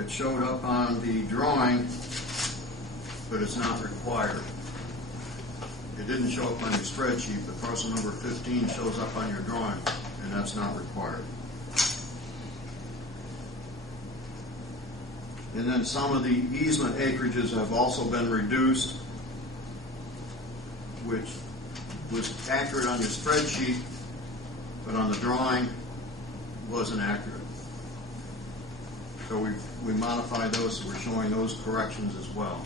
It showed up on the drawing, but it's not required. It didn't show up on your spreadsheet, but parcel number 15 shows up on your drawing, and that's not required. And then some of the easement acreages have also been reduced, which was accurate on your spreadsheet, but on the drawing wasn't accurate. So we modified those, so we're showing those corrections as well.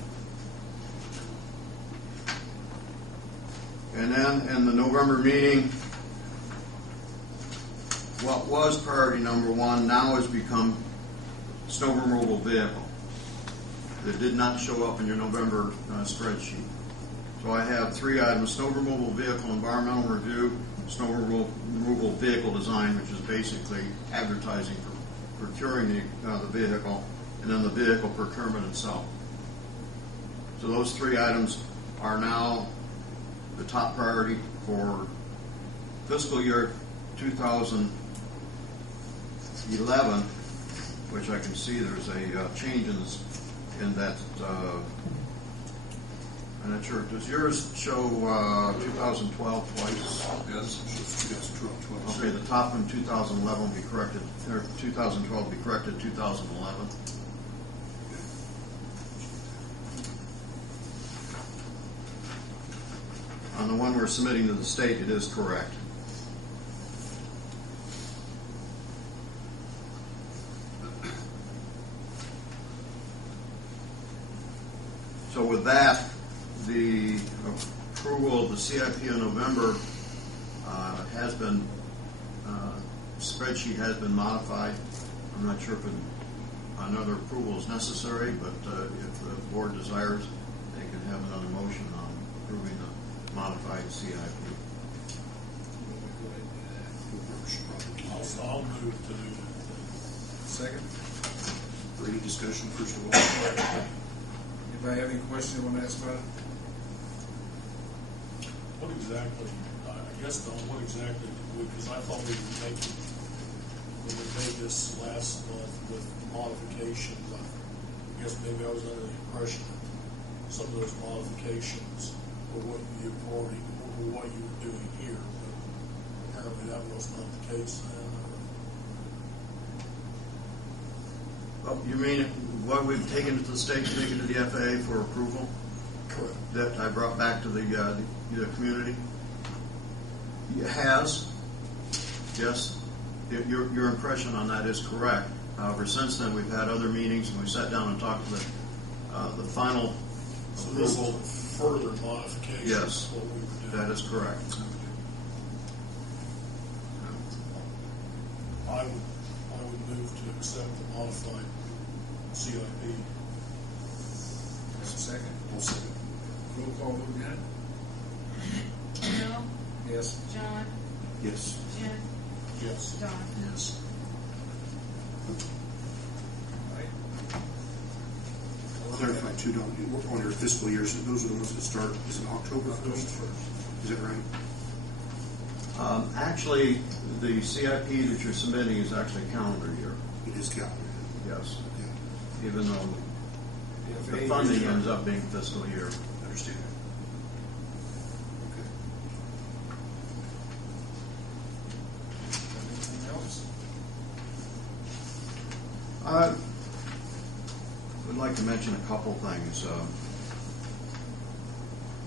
And then in the November meeting, what was priority number 1 now has become snow removal vehicle. That did not show up in your November spreadsheet. So I have 3 items: snow removal vehicle environmental review, snow removal vehicle design, which is basically advertising for procuring the vehicle, and then the vehicle procurement itself. So those 3 items are now the top priority for fiscal year 2011, which I can see there's a change in that. I'm not sure. Does yours show 2012 twice? Yes, 2012 twice. Okay, the top in 2011 will be corrected, or 2012 will be corrected 2011. On the one we're submitting to the state, it is correct. So with that, the approval of the CIP in November has been, spreadsheet has been modified. I'm not sure if another approval is necessary, but if the board desires, they can have another motion on approving the modified CIP. I'll move to do that. Second. For any discussion, first of all. Anybody have any questions you want to ask about it? What exactly, I guess, Don, what exactly did we, because I thought we were making, when we made this last month with modifications, I guess maybe I was under the impression that some of those modifications were what you already, were what you were doing here, but apparently that was not the case then. Well, you mean what we've taken to the state, taken to the FAA for approval? Correct. That I brought back to the community? It has. Yes. Your impression on that is correct. However, since then we've had other meetings and we sat down and talked to the final So approval. this is a further modification Yes, of what we were doing. that is correct. I would move to accept the modified CIP. That's a second. I'll second. Roll call vote again. Bill, Yes. John, Yes. Jim, Yes. Don. Yes. All right. Clarify too, Don, on your fiscal years, those are the ones that start, is it October 1st? Is that right? Actually, the CIP that you're submitting is actually calendar year. It is calendar. Yes. Okay. Even though If the any funding reason- ends up being fiscal year. Understand. Okay. Anything else? I would like to mention a couple things.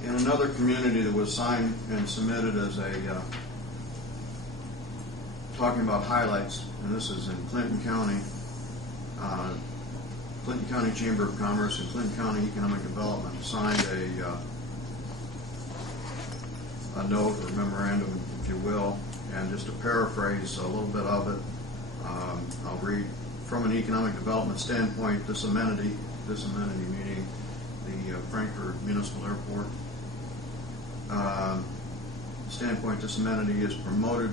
In another community that was signed and submitted as a talking about highlights, and this is in Clinton County, Clinton County Chamber of Commerce and Clinton County Economic Development signed a note or memorandum, if you will, and just to paraphrase a little bit of it, I'll read. From an economic development standpoint, this amenity meaning the Frankfurt Municipal Airport standpoint, this amenity is promoted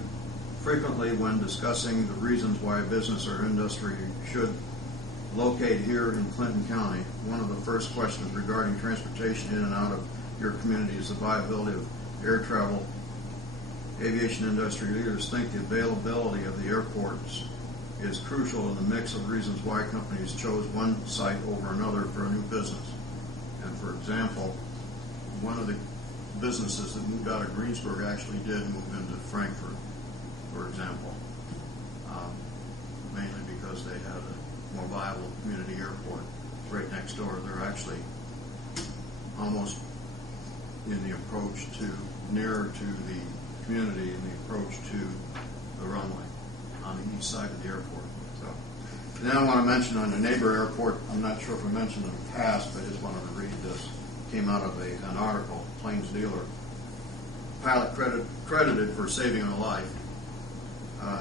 frequently when discussing the reasons why a business or industry should locate here in Clinton County. One of the first questions regarding transportation in and out of your community is the viability of air travel. Aviation industry leaders think the availability of the airports is crucial in the mix of reasons why companies chose one site over another for a new business. And for example, one of the businesses that moved out of Greensburg actually did move into Frankfurt, for example, mainly because they had a more viable community airport right next door. They're actually almost in the approach to nearer to the community in the approach to the runway on the east side of the airport. So, and then I want to mention on the neighbor airport, I'm not sure if I mentioned in the past, but I just wanted to read this. Came out of an article, Plains Dealer. Pilot credited for saving a life.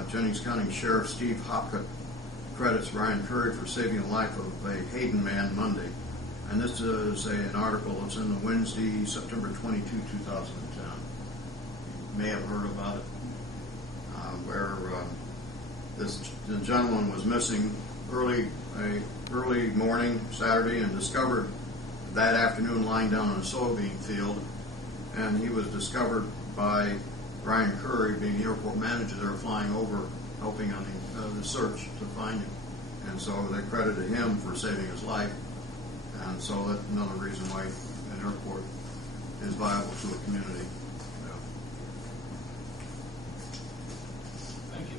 Jennings County Sheriff Steve Hopkett credits Ryan Curry for saving the life of a Hayden man Monday. And this is an article that's in the Wednesday, September 22, 2010. You may have heard about it, where the gentleman was missing early morning Saturday and discovered that afternoon lying down in a soybean field. And he was discovered by Ryan Curry, being the airport manager there, flying over, helping on the search to find him. And so they credited him for saving his life. And so that's another reason why an airport is viable to a community. Yeah. Thank you.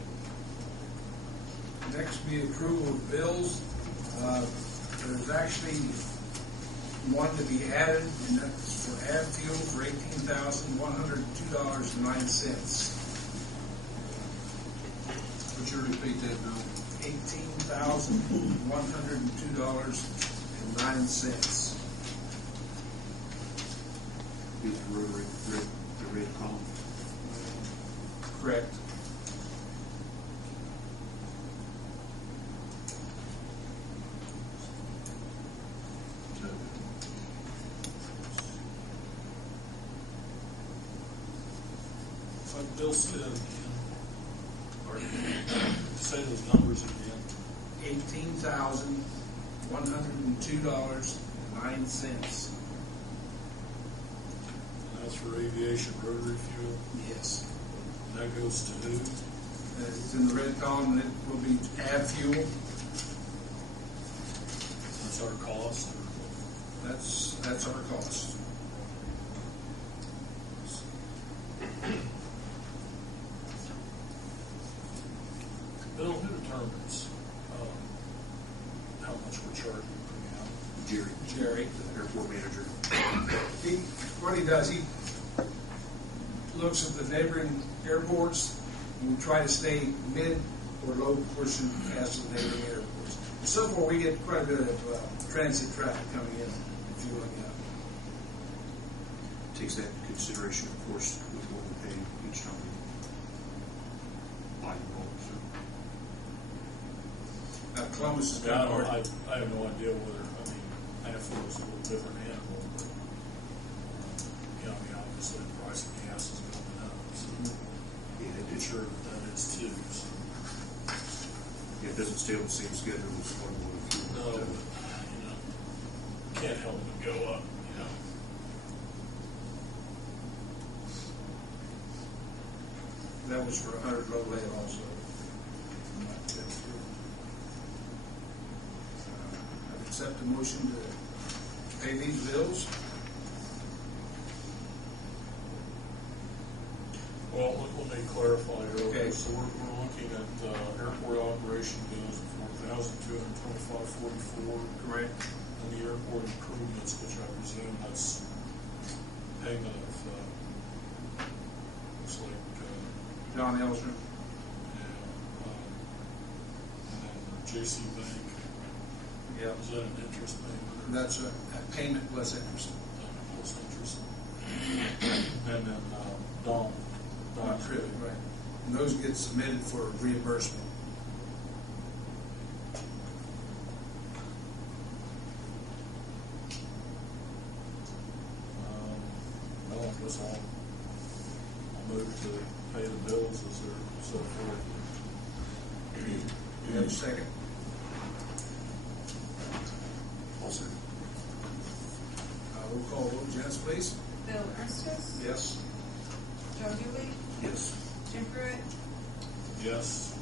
Next, be approval of bills. There's actually one to be added, and that's for ad fuel for $18,102.09. Would you repeat that now? $18,102.09. Be the rotary, the red column. Correct. Like Bill said again, or say those numbers again. $18,102.09. And that's for aviation rotary fuel. Yes. And that goes to who? It's in the red column, and it will be ad fuel. That's our cost. That's our cost. Bill, who determines how much we're charging per gallon? Jerry. The airport manager. What he does, he looks at the neighboring airports and we try to stay mid or low portion as the neighboring airports. So far, we get quite a bit of transit traffic coming in and fueling up. Takes that into consideration, of course, with what we pay each time we buy the roll. Columbus is Yeah, kind of hard. I have no idea whether, Anfield is a little different animal, but, obviously the price of gas is going up, so Yeah, I'm sure that is too, so. Yeah, it doesn't stay on the same schedule as what we fuel. No, but, can't help but go up, That was for 100 low lead also. I accept the motion to pay these bills. Well, let me clarify here. Okay. So we're looking at airport operation bills of $4,225.44. Correct. And the airport improvements, which I presume that's payment of, looks like, John Elsner. and then the JC Bank, Yep. is that an interest payment? That's a payment plus interest. Plus interest. And then Dawn. Not really, right. And those get submitted for reimbursement. Well, I guess I'll move to pay the bills as they're so forth. You have a second? Also, Roll call vote, Janice, please. Bill Ernstos, Yes. Joe Dewey, yes. Jim Pruitt, Yes.